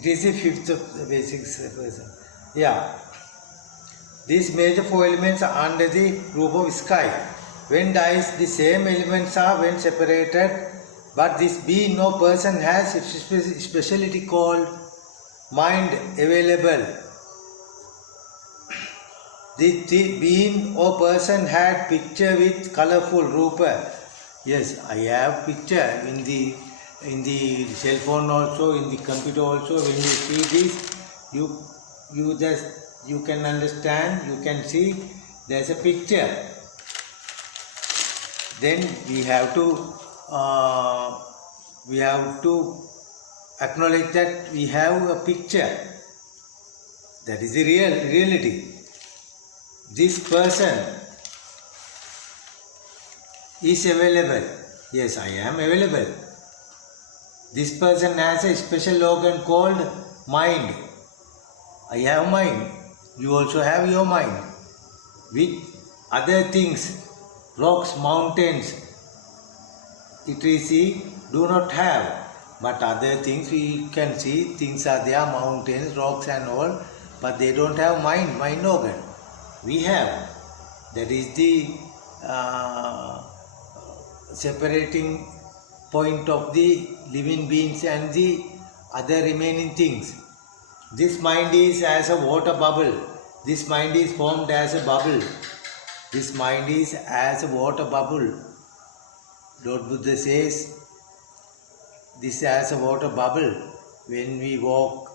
It is the fifth of the basic person. Yeah. These major four elements are under the roof of sky. When dies, the same elements are when separated, but this being no person has a speciality called mind available. The being or person had picture with colorful rupa. Yes, I have picture in the cell phone also, in the computer also. When you see this, you can understand, you can see there's a picture. Then we have to acknowledge that we have a picture. That is the reality. This person is available. Yes, I am available. This person has a special organ called mind. I have mind. You also have your mind. With other things, rocks, mountains, etc. do not have. But other things we can see, things are there, mountains, rocks and all, but they don't have mind organ. We have. That is the separating point of the living beings and the other remaining things. This mind is as a water bubble. This mind is formed as a bubble. This mind is as a water bubble. Lord Buddha says, this is as a water bubble. When we walk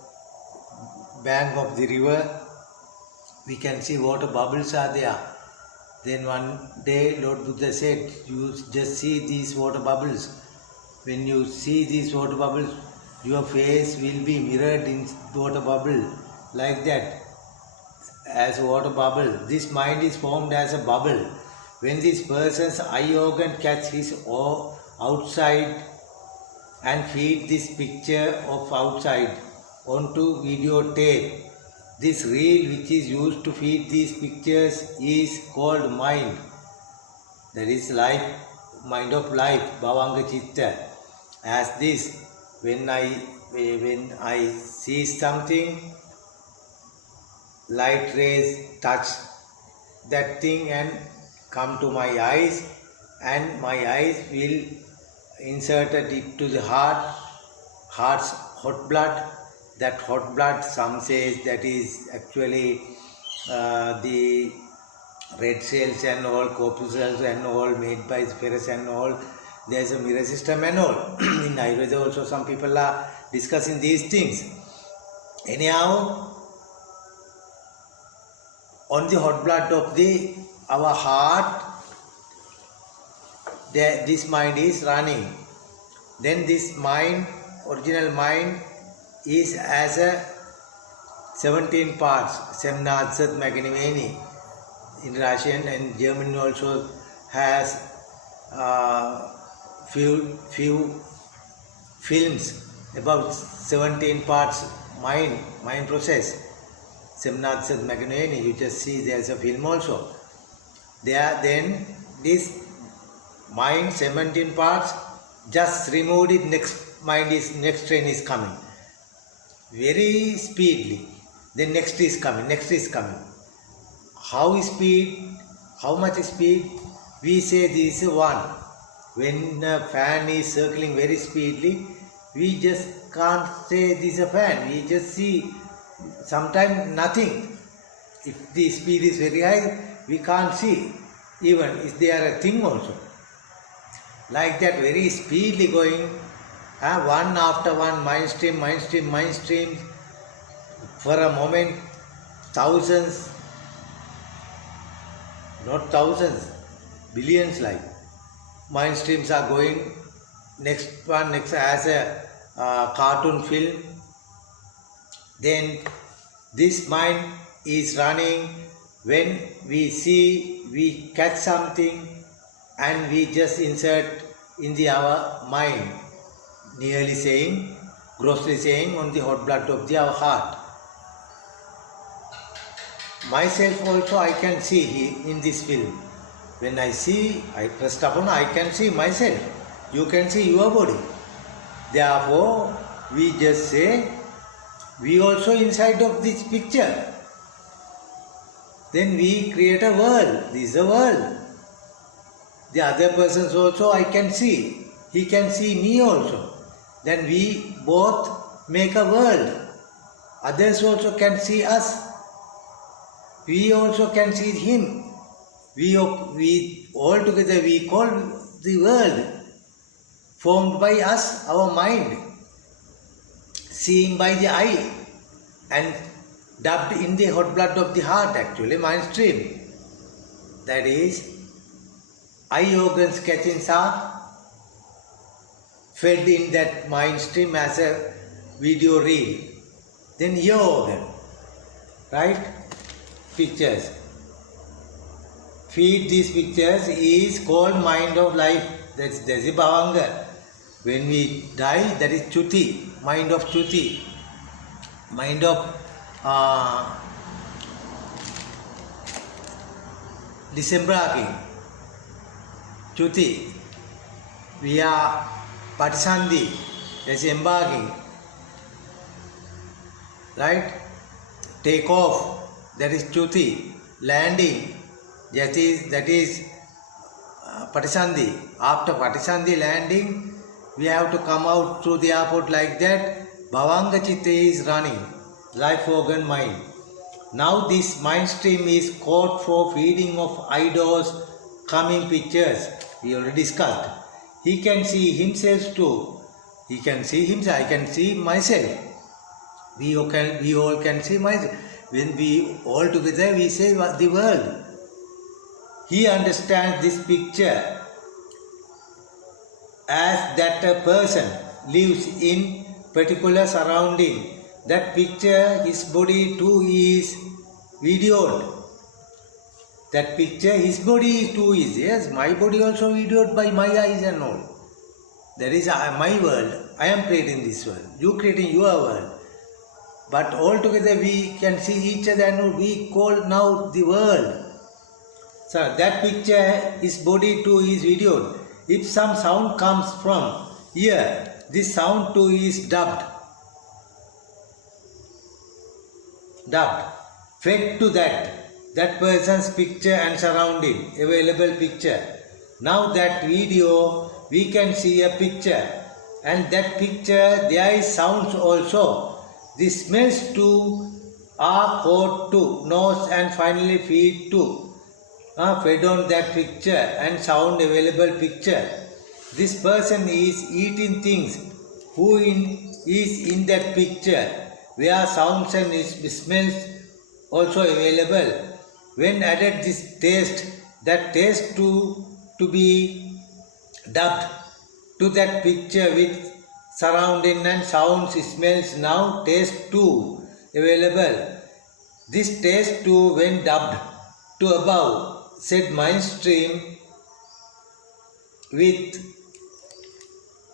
bank of the river, we can see water bubbles are there. Then one day Lord Buddha said, you just see these water bubbles. When you see these water bubbles, your face will be mirrored in water bubble, like that, as a water bubble. This mind is formed as a bubble. When this person's eye organ catch his outside and feed this picture of outside onto videotape, this reel which is used to feed these pictures is called mind. That is life, mind of life, Bhavanga Chitta. As this, when I see something, light rays touch that thing and come to my eyes, and my eyes will insert it to the heart's hot blood. That hot blood, some says that is actually the red cells and all, corpuscles and all, made by ferrous and all. There is a mirror system and all. In Ayurveda also some people are discussing these things. Anyhow, on the hot blood of our heart, this mind is running. Then this mind, original mind, is as a 17 parts, Semnadsat Magnimeni. In Russian and German also has few films about 17 parts mind process. Semnadsat Magnimeni, you just see there's a film also. Then this mind 17 parts, just removed it, next train is coming. Very speedily. Then next is coming. How much speed? We say this is one. When a fan is circling very speedily, we just can't say this is a fan. We just see sometimes nothing. If the speed is very high, we can't see. Even if they are a thing also. Like that, very speedily going, one after one, mind stream. For a moment, thousands, not thousands, billions like mind streams are going. Next as a cartoon film. Then this mind is running. When we catch something and we just insert in our mind, nearly saying, grossly saying, on the hot blood of our heart. Myself also I can see in this film. When I press upon, I can see myself. You can see your body. Therefore, we just say, we also inside of this picture. Then we create a world. This is a world. The other persons also I can see. He can see me also. Then we both make a world. Others also can see us. We also can see him. We all together we call the world formed by us, our mind, seen by the eye and dubbed in the hot blood of the heart, actually mind stream. That is, eye organs catching are fed in that mind stream as a video reel. Then ear organ, right? Pictures. Feed these pictures is called mind of life. That's a bhavanga. When we die, that is chuti, mind of chuti, mind of disembarking, chuti. We are patisandhi, that's embarking, right? Take off, that is chuti. Landing, that is patisandhi. After patisandhi landing, we have to come out through the airport like that. Bhavanga chitta is running, life organ mind. Now this mind stream is caught for feeding of idols, coming pictures. We already discussed. He can see himself too. He can see himself. I can see myself. We all can see myself. When we all together we say the world. He understands this picture as that a person lives in particular surrounding. That picture, his body too is videoed. That picture, his body too is. Yes, my body also videoed by my eyes and all. That is my world. I am creating this world. You creating your world. But all together we can see each other and we call now the world. So that picture, his body too is videoed. If some sound comes from here, this sound too is dubbed. Fed to that person's picture and surrounding, available picture. Now that video, we can see a picture. And that picture, there is sounds also. The smells too are caught to nose and finally feed to. Fed on that picture and sound available picture. This person is eating things who is in that picture where sounds and smells also available. When added this taste, that taste to be dubbed to that picture with surrounding and sounds, smells, now taste too available. This taste too when dubbed to above said mind stream with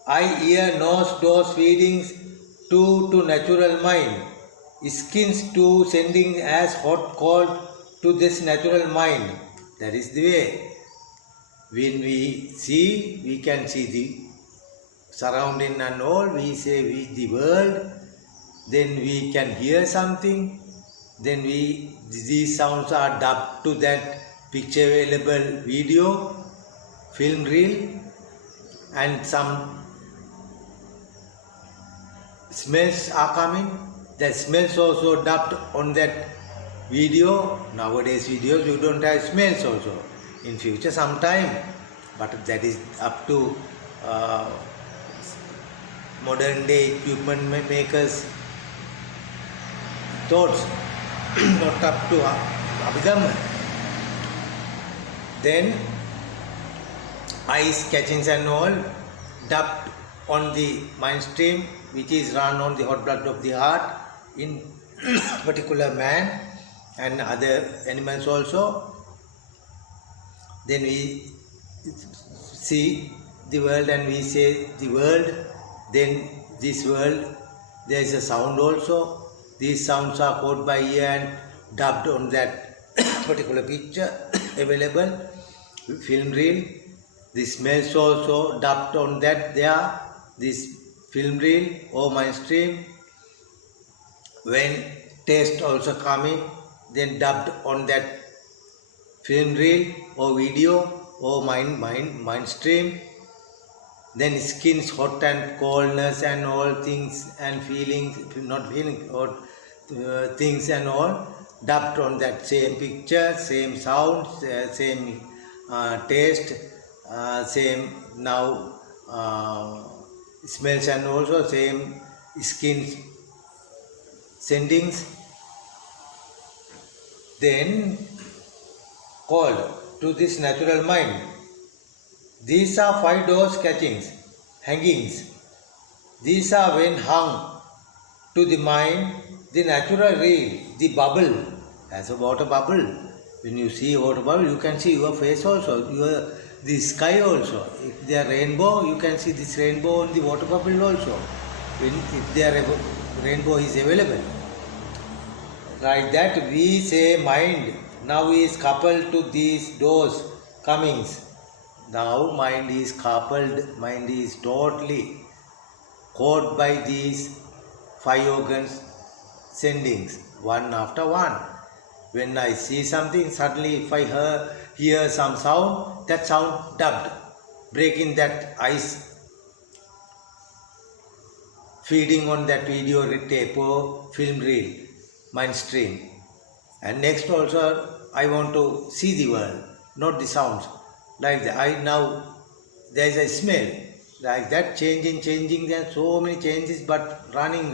eye, ear, nose, doors feedings to natural mind, skins to sending as hot cold to this natural mind. That is the way. When we see, we can see the surrounding and all, we say the world, then we can hear something, then these sounds are dubbed to that picture available video, film reel, and some smells are coming. The smells also dubbed on that video. Nowadays videos you don't have smells also. In future sometime, but that is up to modern day equipment makers thoughts, not up to Abhidhamma. Then eyes catchings and all dubbed on the mind stream which is run on the hot blood of the heart in particular man and other animals also. Then we see the world and we say the world. Then this world, there is a sound also. These sounds are caught by ear and dubbed on that particular picture available, film reel. The smells also dubbed on that there, this film reel or mind stream. When taste also coming, then dubbed on that film reel or video or mind stream. Then skin's hot and coldness and all things and feelings, not feeling or things and all dubbed on that same picture, same sound, same taste, same now smells and also same skin sendings. Then called to this natural mind. These are 5 doors catchings, hangings. These are when hung to the mind, the natural reel, the bubble, as a water bubble. When you see water bubble, you can see your face also, the sky also. If there are rainbow, you can see this rainbow on the water bubble also. If there rainbow is available. Like that, we say mind now is coupled to these doors comings. Now mind is coupled, mind is totally caught by these 5 organs sendings, one after one. When I see something, suddenly if I hear some sound, that sound dubbed, breaking that ice, feeding on that video tape or film reel, mind stream. And next also, I want to see the world, not the sounds. Like that, now there is a smell, like that, changing, there are so many changes, but running,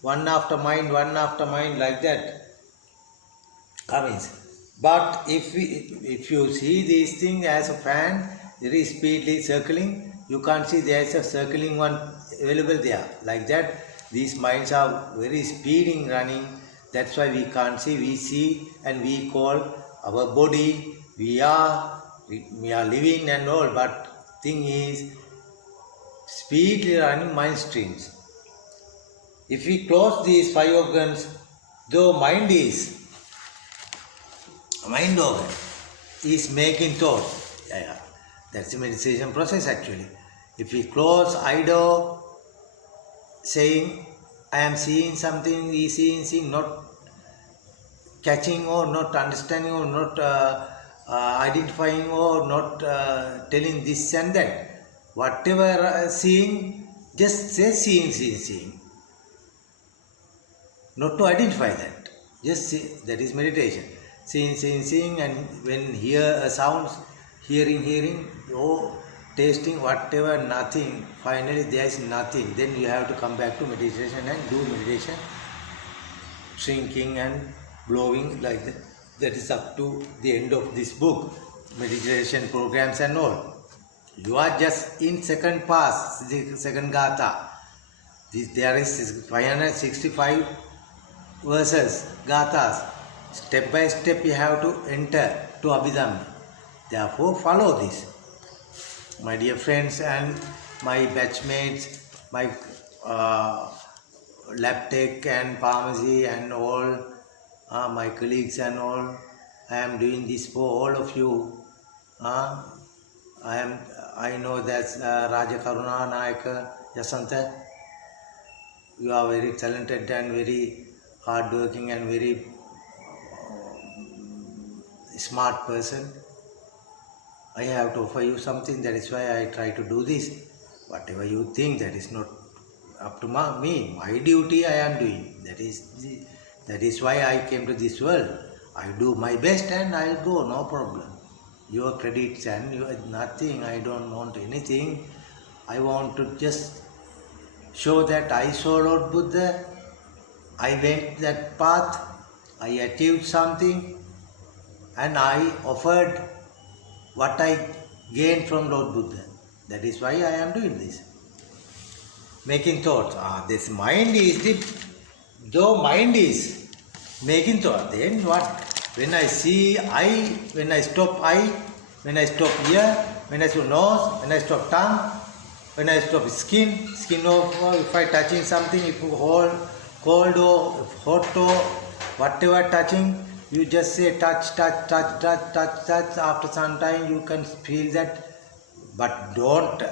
one after mind, like that comes. But if you see this thing as a fan, very speedily circling, you can't see there is a circling one available there. Like that, these minds are very speeding running. That's why we can't see. We see and we call our body. We are living and all. But thing is, speedily running mind streams. If we close these 5 organs, though mind organ is making thought. Yeah. That's the meditation process actually. If we close idol, saying I am seeing something, we seeing, not catching or not understanding or not identifying or not telling this and that. Whatever seeing, just say seeing. Not to identify that. Just see, that is meditation. Seeing, and when hear sounds, hearing, or tasting, whatever, nothing, finally there is nothing. Then you have to come back to meditation and do meditation, shrinking and blowing like that. That is up to the end of this book, meditation programs and all. You are just in second pass, the second gatha. There is 565 verses, gathas. Step by step you have to enter to Abhidhamma. Therefore follow this. My dear friends and my batchmates, my lab tech and pharmacy and all, my colleagues and all, I am doing this for all of you. I know that Raja Karuna Nayaka Yasanta, you are very talented and very hardworking and very smart person. I have to offer you something, that is why I try to do this. Whatever you think, that is not up to me. My duty I am doing. That is why I came to this world. I do my best and I will go, no problem. Your credits and your nothing, I don't want anything. I want to just show that I saw Lord Buddha, I went that path, I achieved something, and I offered what I gained from Lord Buddha. That is why I am doing this. Making thoughts. This mind is though mind is making thought, then what? When I see eye, when I stop eye, when I stop ear, when I stop nose, when I stop tongue, when I stop skin of, if I touching something, if you hold cold or hot or whatever touching, you just say touch. After some time you can feel that, but don't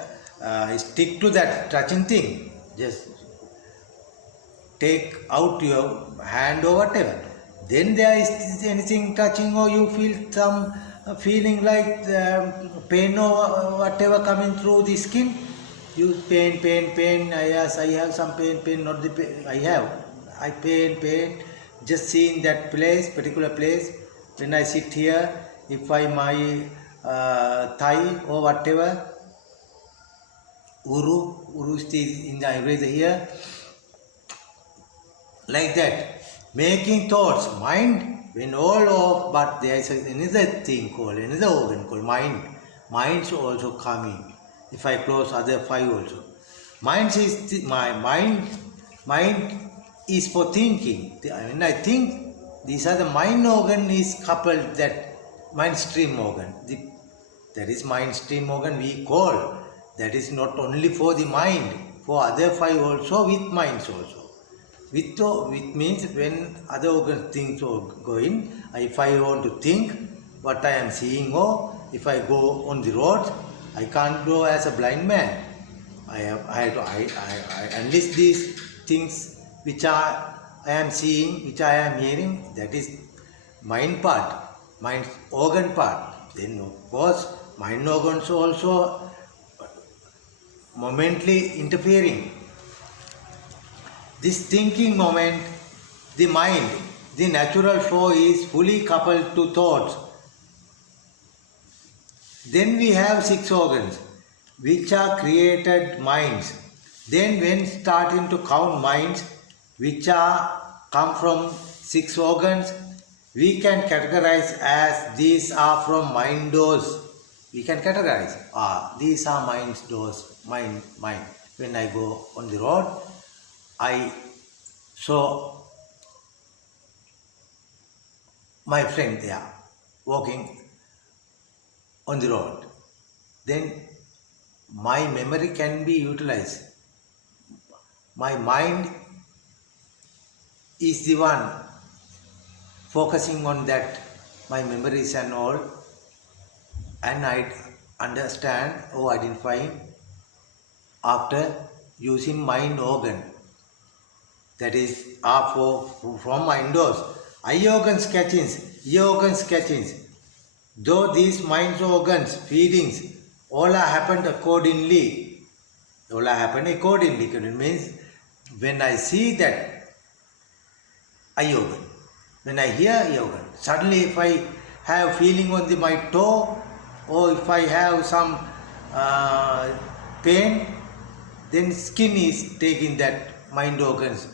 stick to that touching thing. Just take out your hand or whatever. Then there is anything touching or you feel some feeling like pain or whatever coming through the skin. You pain. Yes, I have some pain, not the pain. I pain. Just seeing that particular place. When I sit here, if my thigh or whatever, uru is in the Ayurveda here, like that, making thoughts, mind, when all of, but there is another thing called, another organ called mind. Mind's also coming. If I close other 5 also. Mind is for thinking. When I think, these are the mind organ is coupled, that mind stream organ. That is mind stream organ we call. That is not only for the mind, for other 5 also, with minds also. With means when other organ things go in, if I want to think what I am seeing, or if I go on the road, I can't go as a blind man. I enlist these things which I am seeing, which I am hearing. That is mind part, mind organ part. Then of course mind organs also momently interfering. This thinking moment, the mind, the natural flow is fully coupled to thoughts. Then we have 6 organs, which are created minds. Then when starting to count minds, which come from 6 organs, we can categorize as these are from mind doors. We can categorize, these are mind doors, mind. When I go on the road, I saw my friend there walking on the road. Then my memory can be utilized. My mind is the one focusing on that, my memories and all, and I understand or identify after using mind organ. That is from mind doors. Eye organs catchings, ear organs catchings. Though these mind organs, feelings, all are happened accordingly. It means when I see that eye organ, when I hear eye organ, suddenly if I have feeling on my toe, or if I have some pain, then skin is taking that mind organs,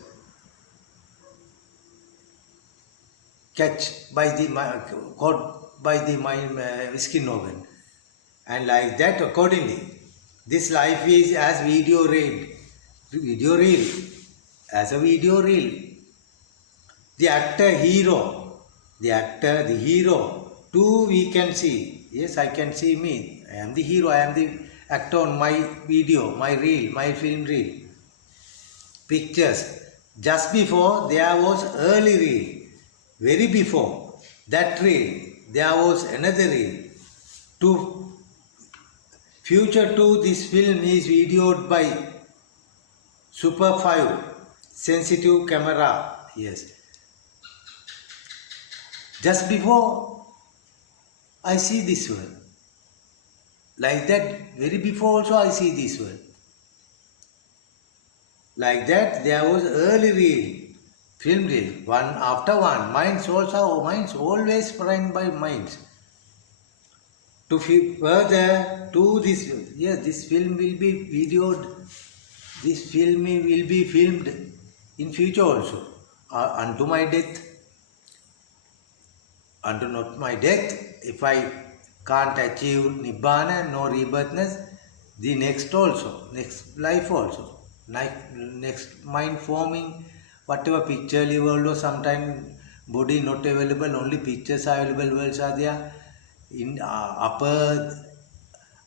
catch by my skin organ, and like that accordingly. This life is as video reel. As a video reel. The actor, the hero, too we can see. Yes, I can see me. I am the hero, I am the actor on my video, my reel, my film reel. Pictures. Just before there was early reel. Very before that reel, there was another reel. Future to this film is videoed by Super 5 sensitive camera. Yes. Just before I see this world. Like that, very before also I see this world. Like that, there was early reel, film reel, one after one. Minds always framed by minds. To further to this, yes, this film will be videoed, this film will be filmed in future also, unto my death, unto not my death, if I can't achieve Nibbana, no rebirthness, the next life also, next mind forming, whatever picture level or sometime body not available, only pictures are available, worlds are there. In upper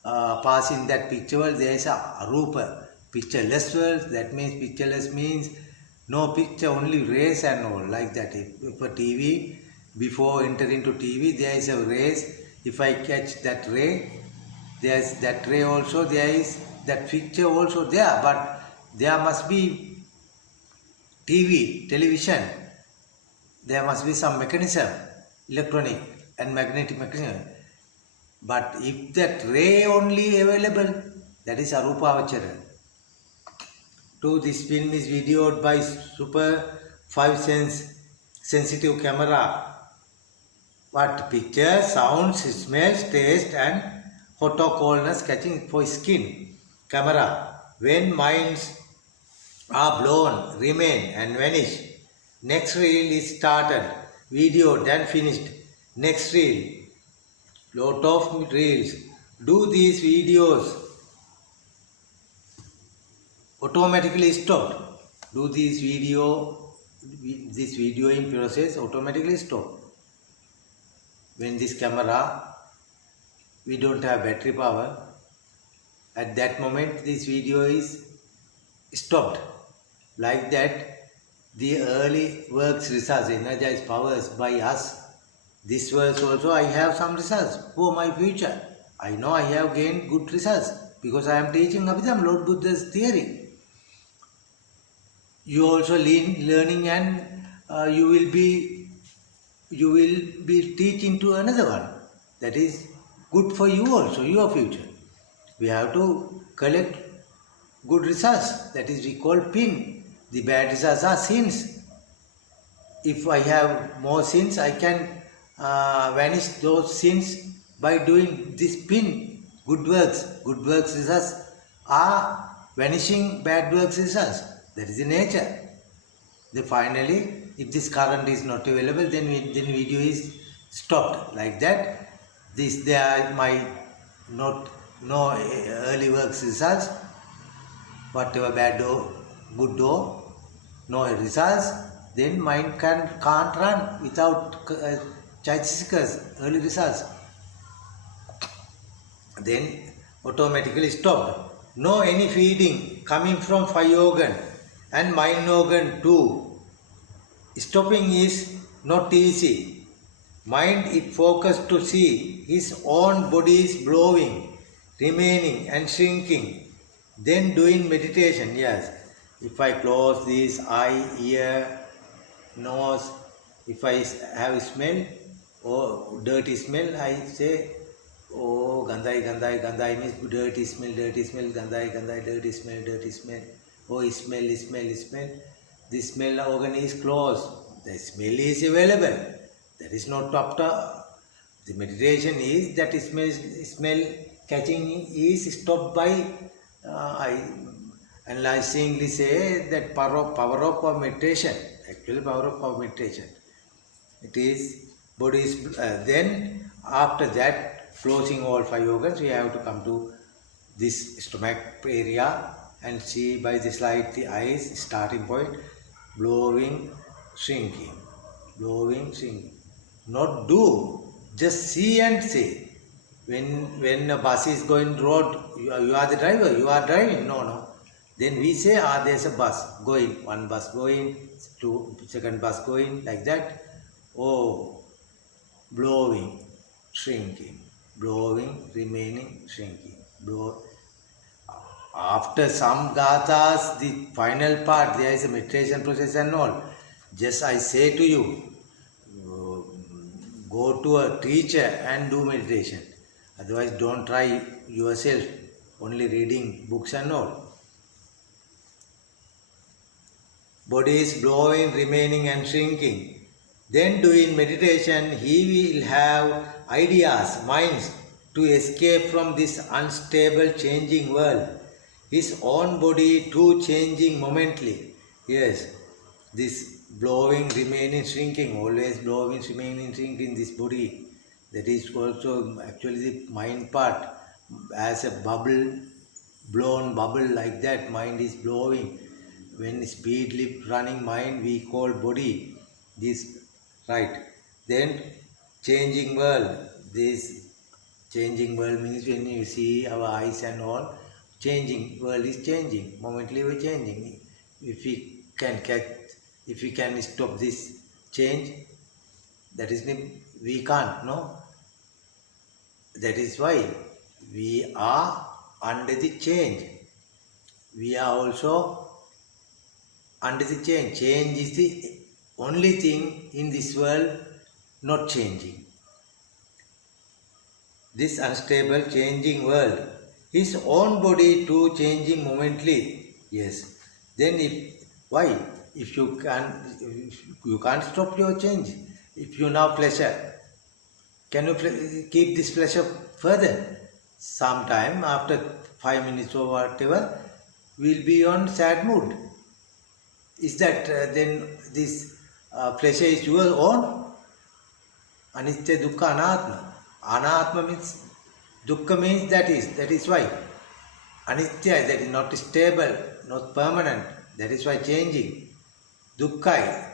pass in that picture world, there is a arupa, pictureless world. That means pictureless means no picture, only rays and all, like that. If a TV, before enter into TV, there is a rays. If I catch that ray, there is that ray also, there is that picture also there, but there must be television, there must be some mechanism, electronic and magnetic mechanism. But if that ray only available, that is arupa avachara. 2. This film is videoed by super 5 sensitive camera. What? Picture, sounds, smells, taste and photocoolness catching for skin. Camera. When minds are blown, remain and vanish. Next reel is started, video then finished. Next reel. Lot of reels. Do these videos automatically stopped? Do this videoing process automatically stop? When this camera, we don't have battery power, at that moment this video is stopped. Like that, the early works results, energized powers by us. This verse also I have some results for my future. I know I have gained good results because I am teaching Abhidhamma, Lord Buddha's theory. You also learning and you will be teaching to another one. That is good for you also, your future. We have to collect good results. That is we call pin. The bad results are sins. If I have more sins, I can vanish those sins by doing this pin. Good works results are vanishing bad works results. That is the nature. Then finally, if this current is not available, then video is stopped. Like that, there might no early works results. Whatever bad or good or no results, then mind can't run without chaitasikas, early results. Then automatically stopped. No any feeding coming from 5 organ and mind organ too. Stopping is not easy. Mind it focused to see his own body is blowing, remaining and shrinking. Then doing meditation, yes. If I close this eye, ear, nose, if I have smell or dirty smell, I say, oh, gandai means dirty smell, gandai, dirty smell. Oh, smell. The smell organ is closed. The smell is available. That is not after. The meditation is that smell catching is stopped by, I analyzingly say that power of meditation. Actually, power of meditation. It is body is then after that closing all 5 organs, we have to come to this stomach area and see by this light the eyes starting point, blowing, shrinking. Not do, just see and say. When a bus is going road, you are the driver, you are driving. No. Then we say, there's a bus going, one bus going, second bus going, like that. Oh, blowing, shrinking, blowing, remaining, shrinking. After some gathas, the final part, there is a meditation process and all. Just I say to you, go to a teacher and do meditation. Otherwise, don't try yourself, only reading books and all. Body is blowing, remaining and shrinking. Then doing meditation, he will have ideas, minds to escape from this unstable, changing world. His own body too changing momently. Yes, this blowing, remaining, shrinking, always blowing, remaining, shrinking, this body. That is also actually the mind part. As a bubble, blown bubble like that, mind is blowing. When speedily running mind, we call body. This, right. Then changing world. This changing world means when you see our eyes and all, changing, world is changing, momently we're changing. If we can stop this change, that is, we can't, no? That is why we are under the change. We are also under the change. Change is the only thing in this world not changing. This unstable, changing world. His own body too changing momently. Yes. Then why? If you can't stop your change. If you now pleasure, can you keep this pleasure further? Sometime after 5 minutes or whatever, we'll be on sad mood. Is that then this pleasure is your own? Anitya, dukkha, anatma. Anatma means, dukkha means that is why. Anitya, that is not stable, not permanent, that is why changing. Dukkha,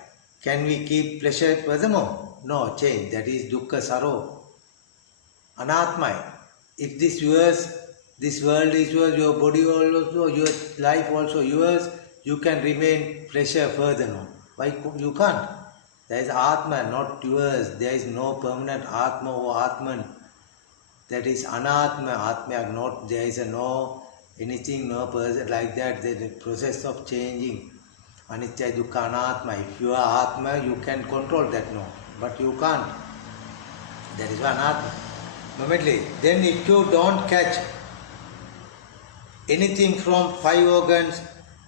can we keep pleasure furthermore? No, change, that is dukkha, sorrow. Anatma, if this world is yours, your body also, your life also yours, you can remain pleasure further. No? Why you can't? There is Atma, not yours. There is no permanent Atma or Atman. That is Anatma. Atma, not there is no anything, no person like that. There is a process of changing. Anitya, Dukkha, Anatma. If you are Atma, you can control that, no. But you can't. That is Anatma. Momently. Then if you don't catch anything from 5 organs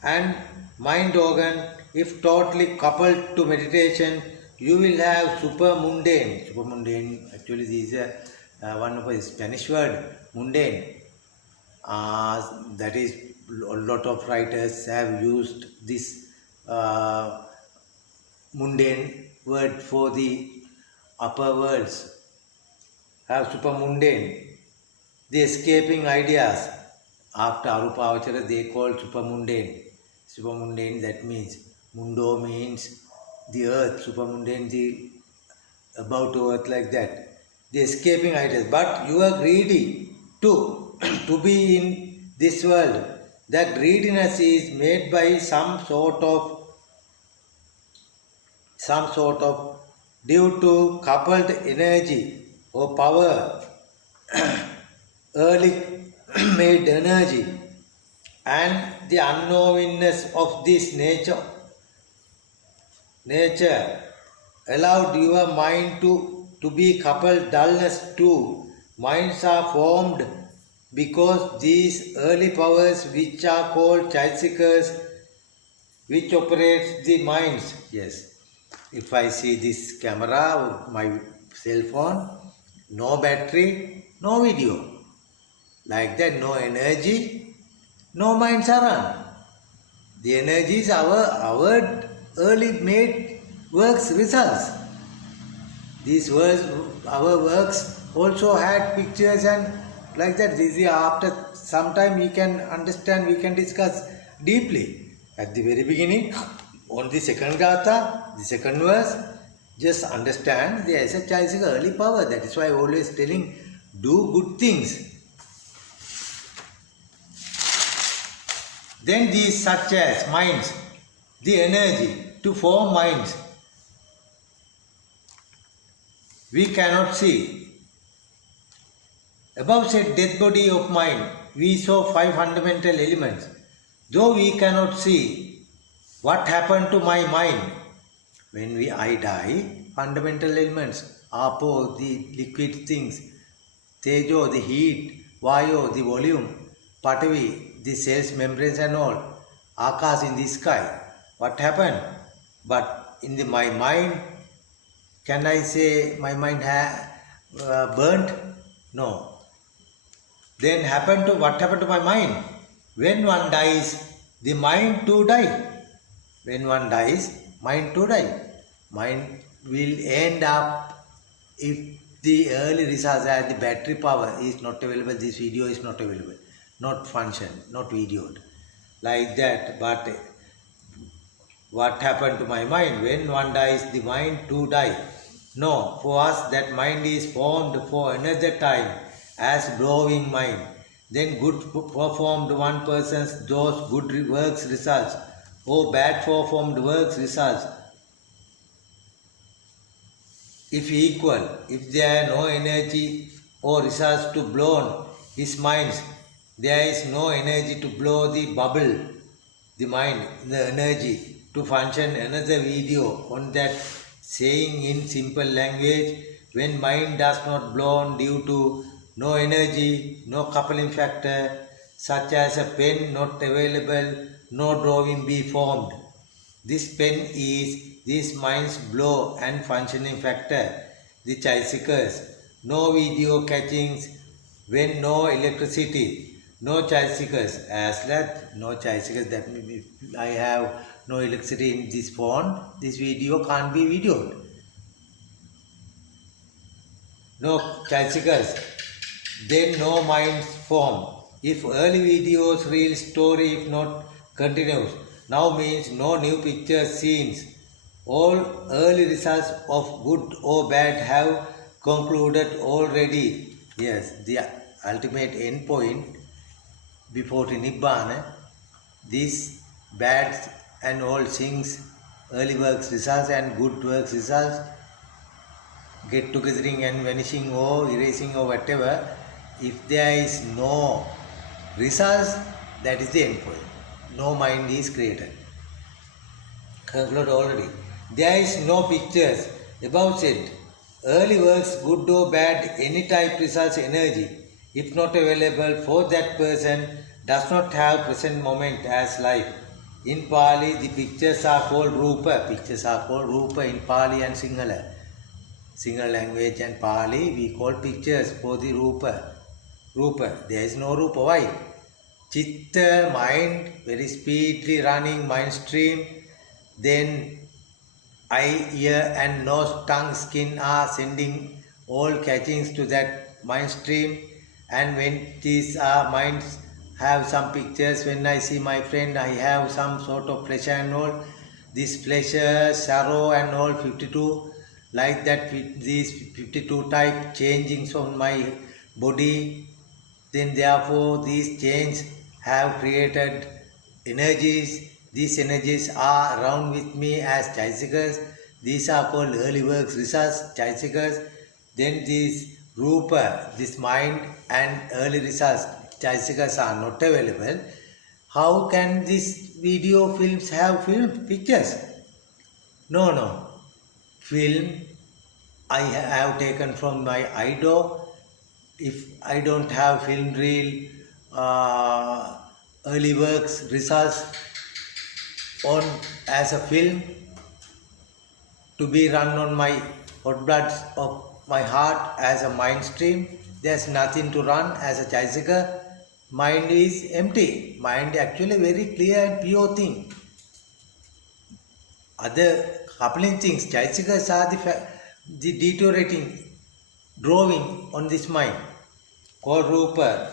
and mind organ, if totally coupled to meditation, you will have super-mundane. Super-mundane, actually this is one of the Spanish word, mundane. That is, a lot of writers have used this mundane word for the upper worlds. Have super-mundane. The escaping ideas. After Arupavachara, they call super-mundane. Super-mundane, that means mundo means the earth, super-mundane, the about to earth, like that. The escaping ideas. But you are greedy to be in this world. That greediness is made by some sort of due to coupled energy or power, early made energy, and the unknowingness of this nature allowed your mind to be coupled dullness too. Minds are formed because these early powers, which are called Chaitasikas, which operates the minds. Yes. If I see this camera, my cell phone, no battery, no video. Like that, no energy, no minds are run. The energy is our early made works results. These works, our works also had pictures and like that. This is after some time we can understand, we can discuss deeply. At the very beginning, on the second gatha, the second verse, just understand there is a Chaitasic early power. That is why I always telling, do good things. Then these such as minds, the energy to form minds, we cannot see. Above said death body of mind, we saw 5 fundamental elements. Though we cannot see what happened to my mind, when I die, fundamental elements, Apo, the liquid things, Tejo, the heat, Vayo, the volume, Patavi, the cells, membranes and all, Akash in the sky. What happened? But in my mind, can I say my mind burnt? No. Then what happened to my mind? When one dies, the mind too die. When one dies, mind too die. Mind will end up, if the early results and the battery power is not available, this video is not available, not function, not videoed. Like that. But what happened to my mind? When one dies, the mind too die. No, for us that mind is formed for another time as growing mind. Then good performed one person's those good works results, or bad performed works results. If equal, if there are no energy or results to blow his minds, there is no energy to blow the bubble, the mind, the energy to function another video on that saying in simple language. When mind does not blow on due to no energy, no coupling factor, such as a pen not available, no drawing be formed. This pen is this mind's blow and functioning factor, the chaisikars. No video catchings when no electricity, no chaisikars. As that, no chaisikars, that means if I have no electricity in this phone, this video can't be videoed. No chaisikars, then no mind form. If early videos, real story, if not continuous, now means no new pictures, scenes. All early results of good or bad have concluded already. Yes, the ultimate end point before the Nibbana, these bad and all things, early works results and good works results, get togethering and vanishing or erasing or whatever, if there is no results, that is the end point. No mind is created. Conclude already. There is no pictures. Above said, early works, good or bad, any type results energy. If not available for that person, does not have present moment as life. In Pali, the pictures are called Rupa. Pictures are called Rupa in Pali and Sinhala. Sinhala language and Pali, we call pictures for the Rupa. Rupa. There is no Rupa. Why? Chitta, mind, very speedily running mind stream. Then eye, ear and nose, tongue, skin are sending all catchings to that mind stream. And when these minds have some pictures, when I see my friend, I have some sort of pleasure and all. This pleasure, sorrow and all 52, like that with these 52 type changings on my body. Then therefore these changes have created energies. These energies are around with me as chaisikas. These are called early works results, chaisikas. Then these rupa, this mind and early results, chaisikas are not available. How can these video films have film pictures? No. Film I have taken from my idol. If I don't have film reel, early works results on as a film to be run on my hot blood of my heart as a mind stream, there's nothing to run as a chaisika. Mind is empty. Mind actually very clear and pure thing. Other coupling things, chaisikas are the deteriorating drawing on this mind called rupa.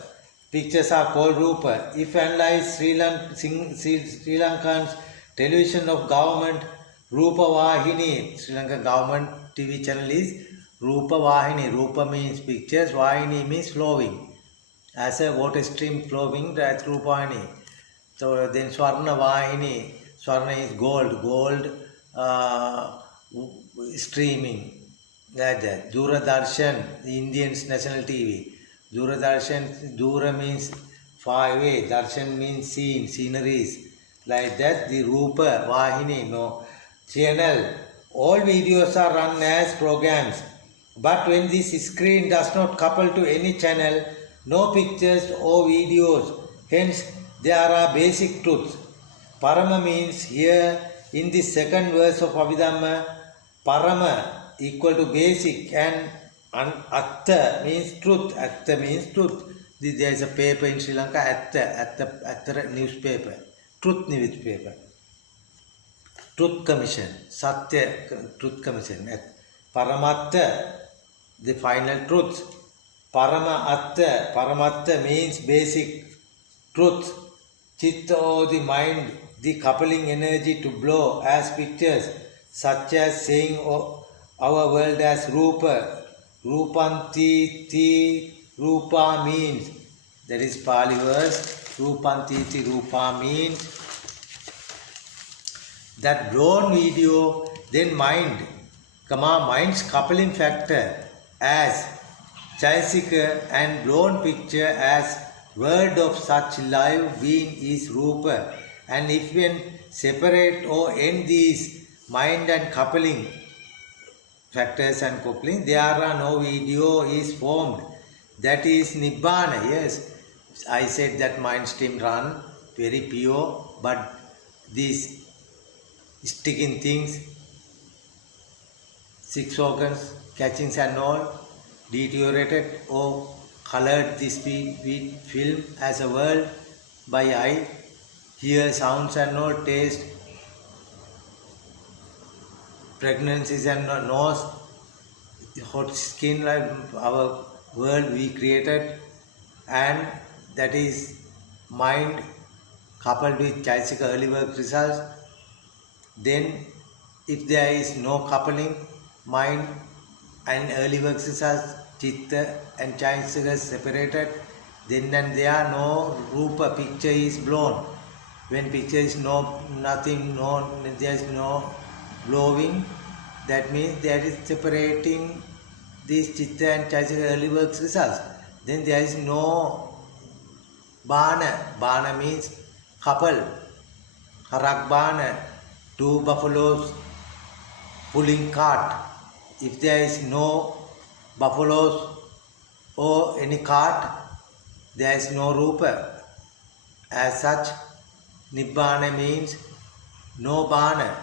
Pictures are called rupa. If analyze Sri Lankan's television of government, Rupa Vahini, Sri Lankan government TV channel is Rupa Vahini. Rupa means pictures, Vahini means flowing. As a water stream flowing, that's Rupa Vahini. So then Swarna Vahini, Swarna is gold streaming. Like that. Doordarshan, the Indian's national TV. Doordarshan, Dura means far away, Darshan means scene, sceneries. Like that, the Rupa, Vahini, no channel. All videos are run as programs. But when this screen does not couple to any channel, no pictures or videos, hence there are basic truths. Parama means here in the second verse of Abhidhamma, Parama equal to basic and Atta means truth. Atta means truth. There is a paper in Sri Lanka, Atta newspaper, Truth newspaper. Truth Commission, Satya Truth Commission. Paramatta, the final truth. Paramatta means basic truth. Chitta or the mind, the coupling energy to blow as pictures, such as saying our world as Rupa. Rupanti ti Rupa means, that is Pali verse, Rupanti ti Rupa means that blown video, then mind's coupling factor as chaisika and blown picture as word of such live being is Rupa. And if when separate or end these mind and coupling factors and coupling, there are no video is formed. That is Nibbana. Yes, I said that mind stream run very pure, but these sticking things, six organs, catchings and all, deteriorated or colored this film as a world by eye, hear sounds and all, taste, pregnancies and nose, hot skin, like our world we created, and that is mind coupled with Chaitanya early work results. Then if there is no coupling, mind and early work results, Chitta and Chaitanya separated, then and there no Rupa picture is blown. When picture is nothing, there is no blowing, that means there is separating these Chitta and Chaitanya early works results. Then there is no Bana. Bana means couple. Harak Bana, two buffaloes pulling cart. If there is no buffaloes or any cart, there is no Rupa. As such, Nibbana means no Bana.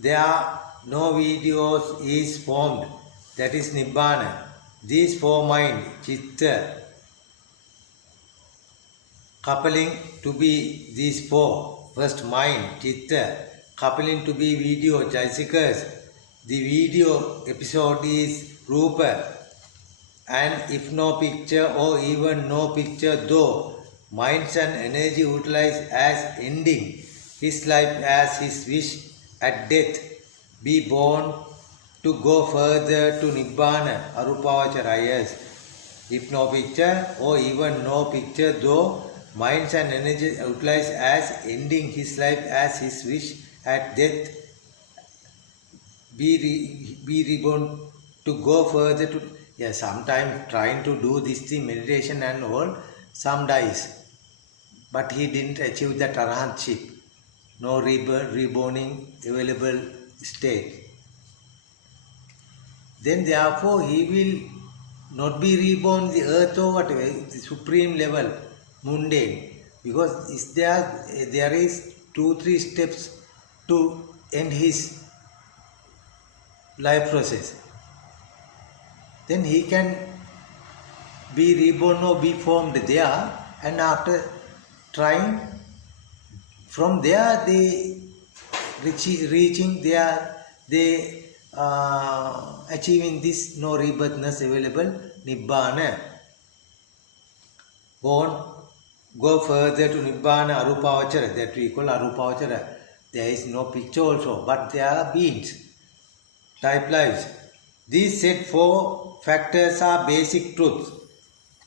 There are no videos is formed. That is Nibbana. These four mind, Chitta, coupling to be these four. First mind, Chitta, coupling to be video, Chaityakas. The video episode is Rupa. And if no picture or even no picture, though, minds and energy utilized as ending his life as his wish at death, be born to go further to Nibbana, Arupavacharayas. If no picture or even no picture, though, minds and energy utilized as ending his life as his wish at death, be reborn to go further to. Yeah, sometimes trying to do this thing, meditation and all, some dies. But he didn't achieve that arahantship. No reborning available state. Then therefore he will not be reborn the earth or whatever, the supreme level, mundane. Because there is 2-3 steps to end his life process. Then he can be reborn or be formed there, and after trying, from there they reaching there, they achieving this no rebirthness available Nibbana. Go further to Nibbana, Arupavachara, that we call Arupavachara. There is no picture also, but there are beings, type lives. These said four factors are basic truths.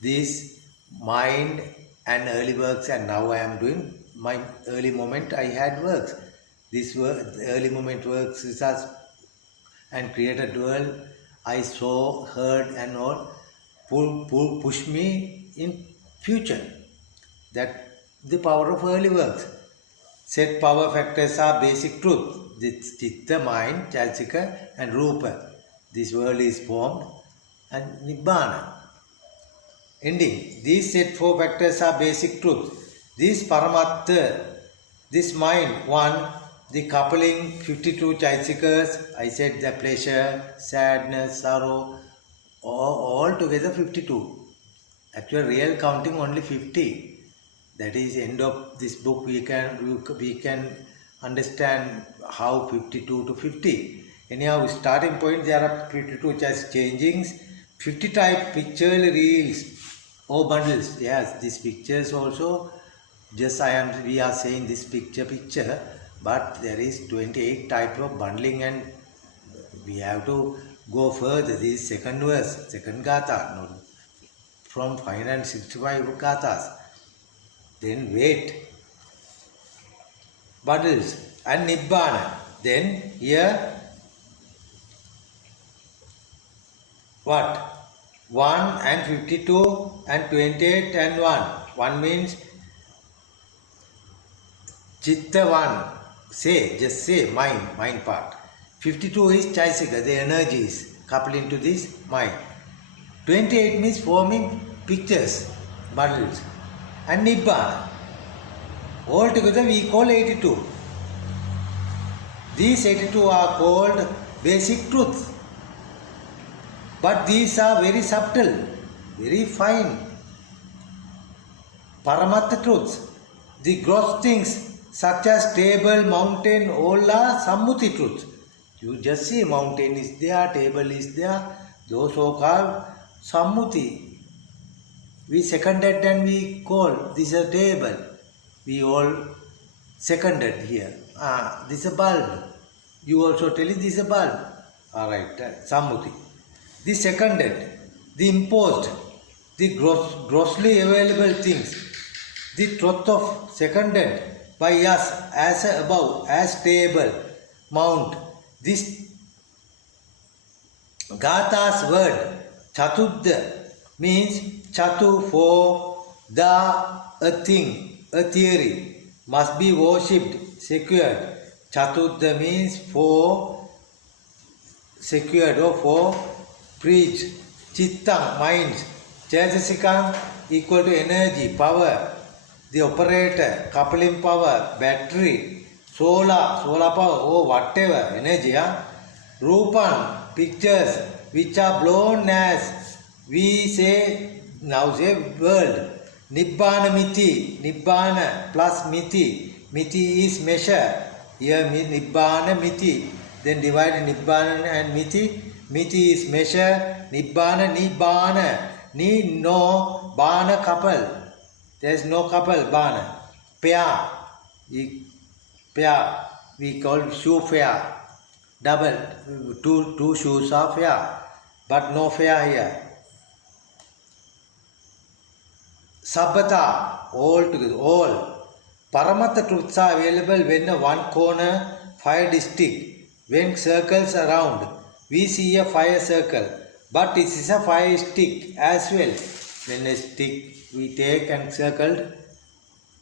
This mind and early works, and now I am doing my early moment I had works. This early moment works results and created world I saw, heard and all push me in future. That the power of early works. Said power factors are basic truth. This Chitta, mind, Chaitanya and Rupa. This world is formed and Nibbana. Ending. These said four factors are basic truth. This Paramattha, this mind, one, the coupling 52 Chaityakas, I said the pleasure, sadness, sorrow, all together 52. Actual real counting only 50. That is end of this book we can understand how 52 to 50. Anyhow, starting point there are 52 changings, 50 type picture reels or bundles. Yes, these pictures also, just we are saying this picture, but there is 28 type of bundling, and we have to go further. This second verse, second gatha, no, from 565 gathas. Then wait, bundles and Nibbana. Then here what? 1 and 52 and 28 and 1. 1 means Chitta 1, just say mind part. 52 is Chaisika, the energies coupled into this mind. 28 means forming pictures, bundles. And Nibbana. Altogether we call 82. These 82 are called basic truths. But these are very subtle, very fine. Paramattha truths. The gross things such as table, mountain, all are Sammuti truths. You just see mountain is there, table is there, those are called Sammuti. We seconded and we call this is a table. We all seconded here. This is a bulb. You also tell it this is a bulb. Alright, Sammuti. The seconded, the imposed, the grossly available things. The truth of seconded by us as above, as table, mount. This Gatha's word, Chatuddha, means Chatu for the, a thing, a theory, must be worshipped, secured. Chatuddha means for, secured or for, preached. Chittam, mind. Chaitasikam equal to energy, power. The operator, coupling power, battery, solar power, or whatever, energy. Rupan, pictures, which are blown as, we say, now say world. Nibbana miti, Nibbana plus miti. Miti is measure. Here Nibbana miti. Then divide Nibbana and miti. Miti is measure. Nibbana. Ni no, bana couple. There is no couple, bana. Pair. Pair. We call shoe pair. Double. Two shoes are fair. But no fair here. Sabbata. All together. All. Paramattha truths are available when a one corner fired stick. When circles around, we see a fire circle. But it is a fire stick as well. When a stick we take and circled,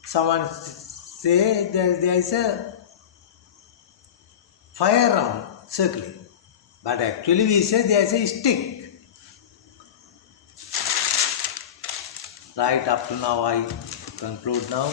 someone say there is a fire round circling. But actually we say there is a stick. Right, up to now I conclude now.